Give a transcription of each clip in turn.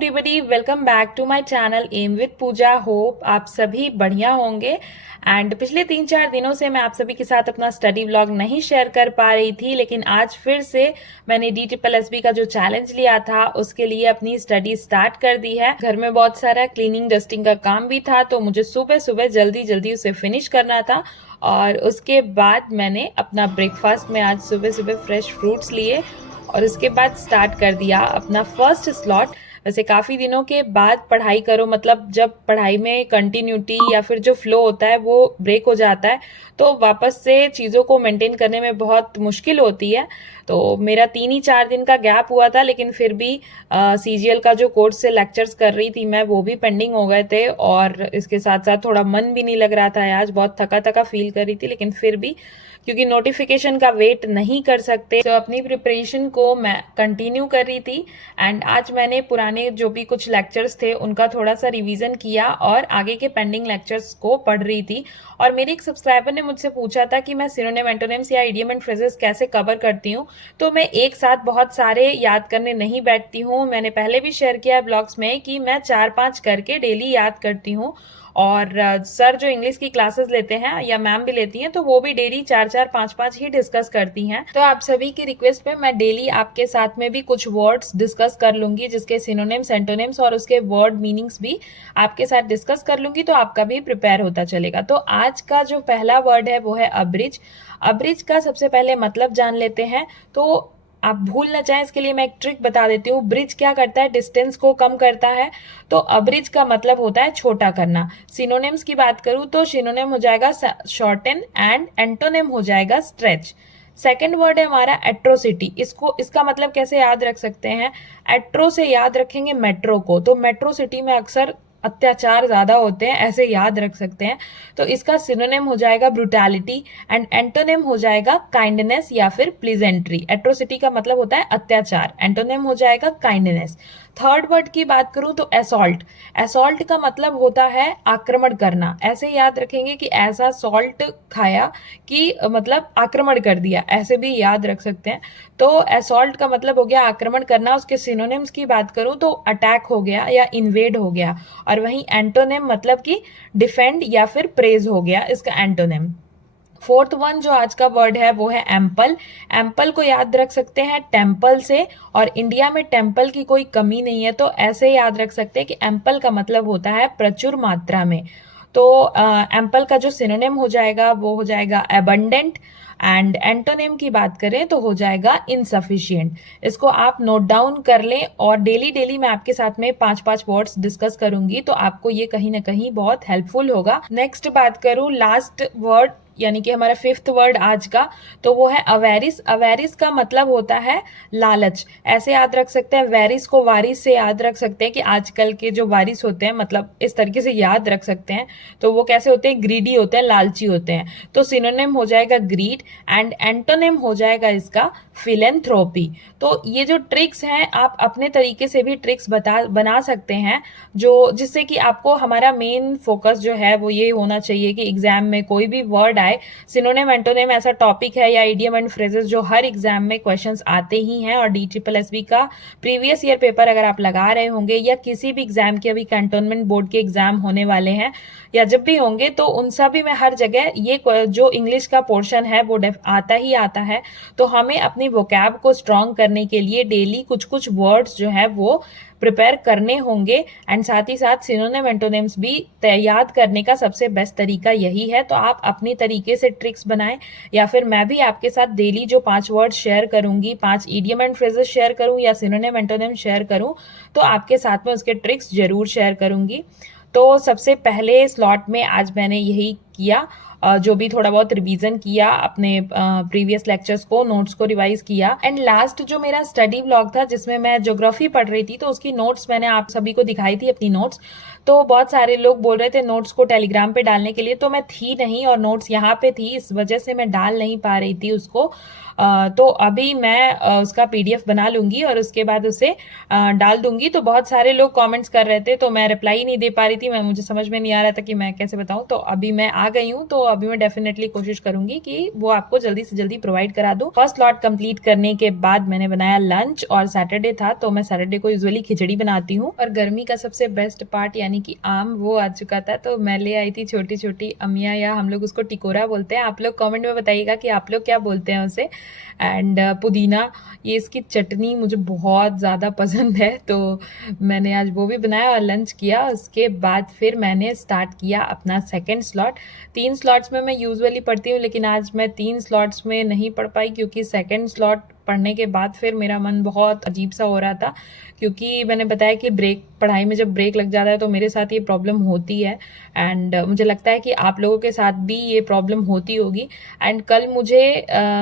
Everybody, welcome back to my channel M with Pooja. Hope आप सभी बढ़िया होंगे। एंड पिछले 3-4 दिनों से मैं आप सभी के साथ अपना स्टडी व्लॉग नहीं शेयर कर पा रही थी, लेकिन आज फिर से मैंने DSSB का जो चैलेंज लिया था उसके लिए अपनी स्टडी स्टार्ट कर दी है। घर में बहुत सारा क्लीनिंग डस्टिंग का काम भी था, तो मुझे सुबह सुबह जल्दी जल्दी उसे फिनिश करना था। और उसके बाद मैंने अपना ब्रेकफास्ट में आज सुबह सुबह फ्रेश फ्रूट्स लिए और उसके बाद स्टार्ट कर दिया अपना फर्स्ट स्लॉट। वैसे काफ़ी दिनों के बाद पढ़ाई करो, मतलब जब पढ़ाई में कंटिन्यूटी या फिर जो फ्लो होता है वो ब्रेक हो जाता है तो वापस से चीज़ों को मेंटेन करने में बहुत मुश्किल होती है। तो मेरा 3 ही 4 दिन का गैप हुआ था, लेकिन फिर भी CGL का जो कोर्स से लेक्चर्स कर रही थी मैं, वो भी पेंडिंग हो गए थे और इसके साथ साथ थोड़ा मन भी नहीं लग रहा था। आज बहुत थका थका फील कर रही थी, लेकिन फिर भी क्योंकि नोटिफिकेशन का वेट नहीं कर सकते तो अपनी प्रिपरेशन को मैं कंटिन्यू कर रही थी। एंड आज मैंने पुराने जो भी कुछ लेक्चर्स थे उनका थोड़ा सा रिवीजन किया और आगे के पेंडिंग लेक्चर्स को पढ़ रही थी। और मेरे एक सब्सक्राइबर ने मुझसे पूछा था कि मैं सिनोनिम एंटोनिम्स या इडियम एंड फ्रेजेस कैसे कवर करती हूँ। तो मैं एक साथ बहुत सारे याद करने नहीं बैठती हूँ। मैंने पहले भी शेयर किया है ब्लॉग्स में कि मैं 4-5 करके डेली याद करती हूँ। और सर जो इंग्लिश की क्लासेस लेते हैं या मैम भी लेती हैं तो वो भी डेली 4-4 5-5 ही डिस्कस करती हैं। तो आप सभी की रिक्वेस्ट पे मैं डेली आपके साथ में भी कुछ वर्ड्स डिस्कस कर लूंगी, जिसके सिनोनिम्स एंटोनिम्स और उसके वर्ड मीनिंग्स भी आपके साथ डिस्कस कर लूंगी, तो आपका भी प्रिपेयर होता चलेगा। तो आज का जो पहला वर्ड है वो है अब्रिज। अब्रिज का सबसे पहले मतलब जान लेते हैं। तो आप भूल न जाए इसके लिए मैं एक ट्रिक बता देती हूँ। ब्रिज क्या करता है? डिस्टेंस को कम करता है। तो अब्रिज का मतलब होता है छोटा करना। सिनोनिम्स की बात करूं तो सिनोनिम हो जाएगा शॉर्टन एंड एंटोनिम हो जाएगा स्ट्रेच। सेकेंड वर्ड है हमारा एट्रोसिटी। इसका मतलब कैसे याद रख सकते हैं? एट्रो से याद रखेंगे मेट्रो को, तो मेट्रो सिटी में अक्सर अत्याचार ज्यादा होते हैं, ऐसे याद रख सकते हैं। तो इसका सिनोनिम हो जाएगा ब्रुटैलिटी एंड एंटोनिम हो जाएगा काइंडनेस या फिर प्लीजेंट्री। एट्रोसिटी का मतलब होता है अत्याचार, एंटोनिम हो जाएगा काइंडनेस। थर्ड वर्ड की बात करूं तो असॉल्ट। असॉल्ट का मतलब होता है आक्रमण करना। ऐसे याद रखेंगे कि ऐसा सॉल्ट खाया कि मतलब आक्रमण कर दिया, ऐसे भी याद रख सकते हैं। तो असॉल्ट का मतलब हो गया आक्रमण करना। उसके सिनोनिम्स की बात करूं तो अटैक हो गया या इन्वेड हो गया। और वहीं एंटोनिम मतलब कि डिफेंड या फिर प्रेज हो गया इसका एंटोनिम। फोर्थ वन जो आज का वर्ड है वो है एम्पल। एम्पल को याद रख सकते हैं टेम्पल से, और इंडिया में टेम्पल की कोई कमी नहीं है, तो ऐसे याद रख सकते हैं कि एम्पल का मतलब होता है प्रचुर मात्रा में। तो एम्पल का जो सिनोनिम हो जाएगा वो हो जाएगा एबंडेंट। एंड एंटोनिम की बात करें तो हो जाएगा इनसफिशिएंट। इसको आप नोट डाउन कर लें, और डेली डेली मैं आपके साथ में 5-5 वर्ड्स डिस्कस करूंगी, तो आपको ये कहीं ना कहीं बहुत हेल्पफुल होगा। नेक्स्ट बात करूं लास्ट वर्ड, यानी कि हमारा फिफ्थ वर्ड आज का, तो वो है अवेरिस। अवेरिस का मतलब होता है लालच। ऐसे याद रख सकते हैं, वेरिस को वारिस से याद रख सकते हैं कि आजकल के जो वारिस होते हैं, मतलब इस तरीके से याद रख सकते हैं। तो वो कैसे होते हैं? ग्रीडी होते हैं, लालची होते हैं। तो सिनोनिम हो जाएगा ग्रीड एंड एंटोनिम हो जाएगा इसका फिलेंथ्रोपी। तो ये जो ट्रिक्स हैं आप अपने तरीके से भी ट्रिक्स बना सकते हैं, जो जिससे कि आपको हमारा मेन फोकस जो है वो ये होना चाहिए कि एग्जाम में कोई भी वर्ड आए, सिनोनिम एंटोनिम ऐसा टॉपिक है या इडियम एंड फ्रेजेस जो हर एग्जाम में क्वेश्चंस आते ही हैं। और DSSB का प्रीवियस ईयर पेपर अगर आप लगा रहे होंगे या किसी भी एग्जाम के अभी कैंटोनमेंट बोर्ड के एग्जाम होने वाले हैं या जब भी होंगे, तो उन सभी में हर जगह ये जो इंग्लिश का पोर्शन है वो आता ही आता है। तो हमें अपनी वोकैब को स्ट्रॉन्ग करने के लिए डेली कुछ कुछ वर्ड्स जो है वो प्रिपेयर करने होंगे। एंड साथ ही साथ सिनोनिम एंटोनिम्स भी याद करने का सबसे बेस्ट तरीका यही है। तो आप अपनी तरीके से ट्रिक्स बनाएं, या फिर मैं भी आपके साथ डेली जो 5 वर्ड शेयर करूंगी, 5 इडियम एंड फ्रेजेस शेयर करूं या सिनोनिम एंटोनिम शेयर करूं, तो आपके साथ में उसके ट्रिक्स जरूर शेयर करूंगी। तो सबसे पहले स्लॉट में आज मैंने यही किया, जो भी थोड़ा बहुत रिवीजन किया, अपने प्रीवियस लेक्चर्स को, नोट्स को रिवाइज किया। एंड लास्ट जो मेरा स्टडी व्लॉग था जिसमें मैं ज्योग्राफी पढ़ रही थी, तो उसकी नोट्स मैंने आप सभी को दिखाई थी अपनी नोट्स। तो बहुत सारे लोग बोल रहे थे नोट्स को टेलीग्राम पे डालने के लिए, तो मैं थी नहीं और नोट्स यहाँ पे थी, इस वजह से मैं डाल नहीं पा रही थी उसको। तो अभी मैं उसका PDF बना लूंगी और उसके बाद उसे डाल दूंगी। तो बहुत सारे लोग कमेंट्स कर रहे थे, तो मैं रिप्लाई नहीं दे पा रही थी, मुझे समझ में नहीं आ रहा था कि मैं कैसे बताऊं। तो अभी मैं आ गई हूँ, तो अभी मैं डेफिनेटली कोशिश करूंगी कि वो आपको जल्दी से जल्दी प्रोवाइड करा दूँ। फर्स्ट स्लॉट कंप्लीट करने के बाद मैंने बनाया लंच, और सैटरडे था तो मैं सैटरडे को यूजुअली खिचड़ी बनाती हूँ। और गर्मी का सबसे बेस्ट पार्ट यानी कि आम, वो आ चुका था, तो मैं ले आई थी छोटी छोटी अमिया, या हम लोग उसको टिकोरा बोलते हैं। आप लोग कमेंट में बताइएगा कि आप लोग क्या बोलते हैं उसे। एंड पुदीना, ये इसकी चटनी मुझे बहुत ज़्यादा पसंद है, तो मैंने आज वो भी बनाया और लंच किया। उसके बाद फिर मैंने स्टार्ट किया अपना सेकंड स्लॉट। 3 स्लॉट्स में मैं यूजुअली पढ़ती हूँ, लेकिन आज मैं 3 स्लॉट्स में नहीं पढ़ पाई, क्योंकि सेकंड स्लॉट पढ़ने के बाद फिर मेरा मन बहुत अजीब सा हो रहा था, क्योंकि मैंने बताया कि पढ़ाई में जब ब्रेक लग जाता है तो मेरे साथ ये प्रॉब्लम होती है। एंड मुझे लगता है कि आप लोगों के साथ भी ये प्रॉब्लम होती होगी। एंड कल मुझे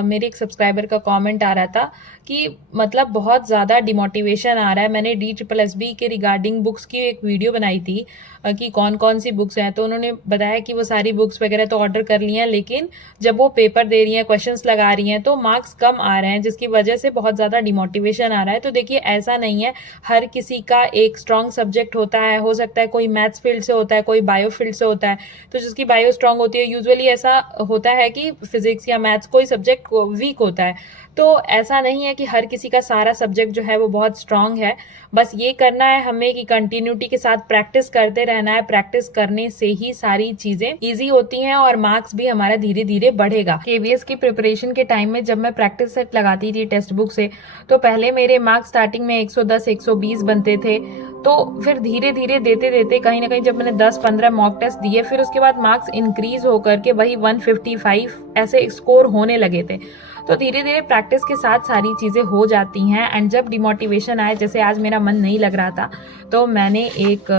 मेरे एक सब्सक्राइबर का कमेंट आ रहा था कि मतलब बहुत ज़्यादा डिमोटिवेशन आ रहा है। मैंने DSSB के रिगार्डिंग बुक्स की एक वीडियो बनाई थी कि कौन कौन सी बुक्स हैं, तो उन्होंने बताया कि वो सारी बुक्स वगैरह तो ऑर्डर कर ली हैं, लेकिन जब वो पेपर दे रही हैं, क्वेश्चंस लगा रही हैं, तो मार्क्स कम आ रहे हैं, जिसकी वजह से बहुत ज़्यादा डिमोटिवेशन आ रहा है। तो देखिए, ऐसा नहीं है, हर किसी का एक स्ट्रॉन्ग सब्जेक्ट होता है। हो सकता है कोई मैथ्स फील्ड से होता है, कोई बायो फील्ड से होता है, तो जिसकी बायो स्ट्रॉन्ग होती है, यूजुअली ऐसा होता है कि फिजिक्स या मैथ्स कोई सब्जेक्ट वीक होता है। तो ऐसा नहीं है कि हर किसी का सारा सब्जेक्ट जो है वो बहुत स्ट्रांग है। बस ये करना है हमें कि कंटिन्यूटी के साथ प्रैक्टिस करते रहना है। प्रैक्टिस करने से ही सारी चीजें इजी होती हैं और मार्क्स भी हमारा धीरे धीरे बढ़ेगा। KVS की प्रिपरेशन के टाइम में जब मैं प्रैक्टिस सेट लगाती थी टेक्स्ट बुक से, तो पहले मेरे मार्क्स स्टार्टिंग में 110 120 बनते थे, तो फिर धीरे धीरे देते देते कहीं ना कहीं जब मैंने 10-15 मॉक टेस्ट दिए, फिर उसके बाद मार्क्स इंक्रीज होकर के वही 155 ऐसे स्कोर होने लगे थे। तो धीरे धीरे प्रैक्टिस के साथ सारी चीज़ें हो जाती हैं। एंड जब डिमोटिवेशन आए, जैसे आज मेरा मन नहीं लग रहा था, तो मैंने एक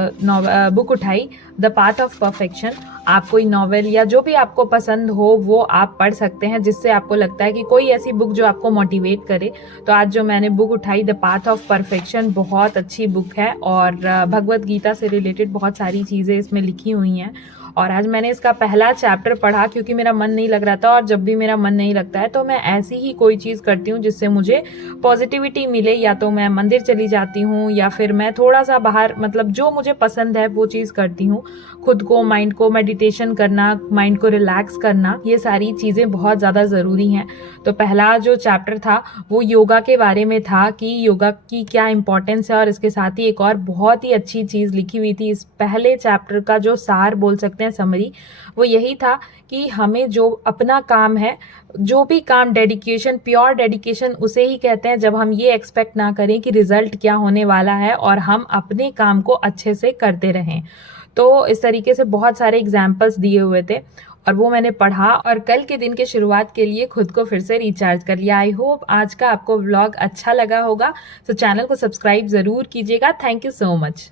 बुक उठाई, द पाथ ऑफ परफेक्शन। आप कोई नॉवेल या जो भी आपको पसंद हो वो आप पढ़ सकते हैं, जिससे आपको लगता है कि कोई ऐसी बुक जो आपको मोटिवेट करे। तो आज जो मैंने बुक उठाई, द पाथ ऑफ परफेक्शन, बहुत अच्छी बुक है और भगवत गीता से रिलेटेड बहुत सारी चीज़ें इसमें लिखी हुई हैं। और आज मैंने इसका पहला चैप्टर पढ़ा, क्योंकि मेरा मन नहीं लग रहा था, और जब भी मेरा मन नहीं लगता है तो मैं ऐसी ही कोई चीज़ करती हूँ जिससे मुझे पॉजिटिविटी मिले। या तो मैं मंदिर चली जाती हूँ, या फिर मैं थोड़ा सा बाहर, मतलब जो मुझे पसंद है वो चीज़ करती हूँ। खुद को, माइंड को मेडिटेशन करना, माइंड को रिलैक्स करना, ये सारी चीज़ें बहुत ज़्यादा ज़रूरी हैं। तो पहला जो चैप्टर था वो योगा के बारे में था, कि योगा की क्या इंपॉर्टेंस है, और इसके साथ ही एक और बहुत ही अच्छी चीज़ लिखी हुई थी। इस पहले चैप्टर का जो सार बोल सकते हैं, समरी, वो यही था कि हमें जो अपना काम है, जो भी काम, डेडिकेशन, प्योर डेडिकेशन उसे ही कहते हैं जब हम ये एक्सपेक्ट ना करें कि रिजल्ट क्या होने वाला है, और हम अपने काम को अच्छे से करते रहें। तो इस तरीके से बहुत सारे एग्जाम्पल्स दिए हुए थे, और वो मैंने पढ़ा, और कल के दिन के शुरुआत के लिए खुद को फिर से रिचार्ज कर लिया। आई होप आज का आपको व्लॉग अच्छा लगा होगा। तो चैनल को सब्सक्राइब ज़रूर कीजिएगा। Thank you so much.